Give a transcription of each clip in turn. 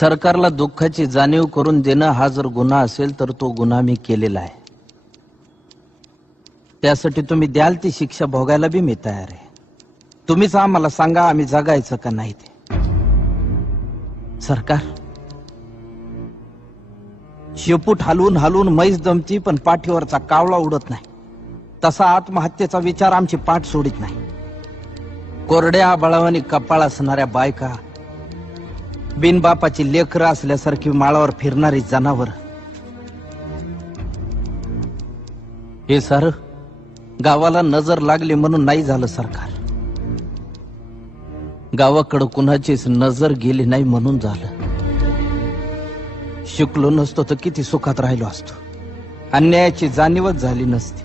सरकारला दुःखाची जाणीव करून देणं हा जर गुन्हा असेल तर तो गुन्हा मी केलेला आहे. त्यासाठी तुम्ही द्याल ती शिक्षा भोगायला बी मी तयार आहे. तुम्हीच आम्हाला सांगा आम्ही जगायचं का नाही ते. सरकार शेपूट हलवून हलवून म्हैस दमती पण पाठीवरचा कावळा उडत नाही. तसा आत्महत्येचा विचार आमची पाठ सोडित नाही. कोरड्या आबाळावानी कपाळ असणाऱ्या बायका, बिनबापाची लेकरं असल्यासारखी माळावर फिरणारी जनावर, हे सारं गावाला नजर लागली म्हणून नाही झालं सरकार. गावाकडं कुणाचीच नजर गेली नाही म्हणून झालं. शिकलो नसतो तर किती सुखात राहिलो असतो. अन्यायाची जाणीवच झाली नसती.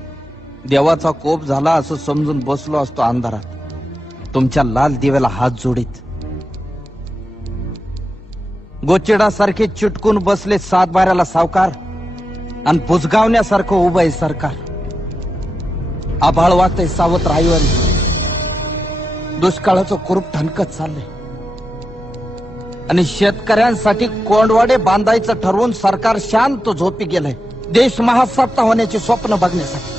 देवाचा कोप झाला असं समजून बसलो असतो अंधारात तुमच्या लाल दिव्याला हात जोडीत. गोचिडासारखे चिटकून बसले सातबाऱ्याला सावकार आणि बुजगावण्यासारखं उभं आहे सरकार. आभाळ वागतंय सावत्र आईवर, दुष्काळाचं कुरूप ठणकत चाललंय आणि शेतकऱ्यांसाठी कोंडवाडे बांधायचं ठरवून सरकार शांत झोपी गेलंय. देश महासत्ता होण्याचे स्वप्न बघण्यासाठी.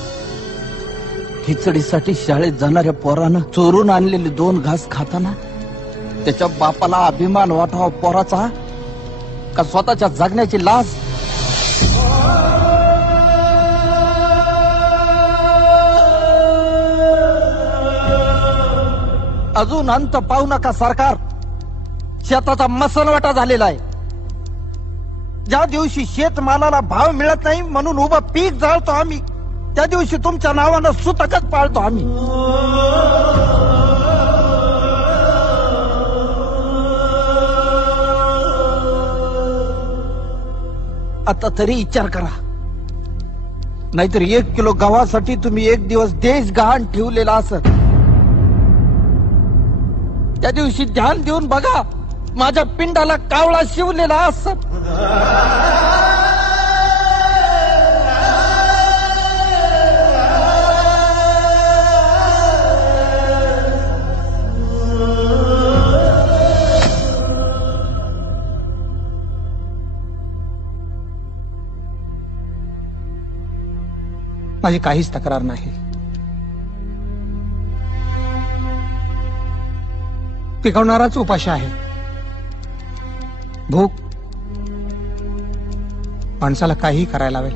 खिचडीसाठी शाळेत जाणाऱ्या पोरानं चोरून आणलेले 2 घास खाताना त्याच्या बापाला अभिमान वाटावा पोराचा का स्वतःच्या जगण्याची लाज. अजून अंत पाहू नका सरकार. शेताचा मसनवाटा झालेला आहे. ज्या दिवशी शेतमालाला भाव मिळत नाही म्हणून उभं पीक जाळतो आम्ही, त्या दिवशी तुमच्या नावानं सुतकच पाळतो आम्ही. आता तरी विचार करा, नाहीतर 1 किलो गव्हासाठी तुम्ही 1 दिवस देश गहाण ठेवलेला असत. त्या दिवशी ध्यान देऊन बघा, माझ्या पिंडाला कावळा शिवलेला असत. माझी काहीच तक्रार नाही. पिकवणाराच उपाशी आहे. भूक माणसाला काही करायला लावेल.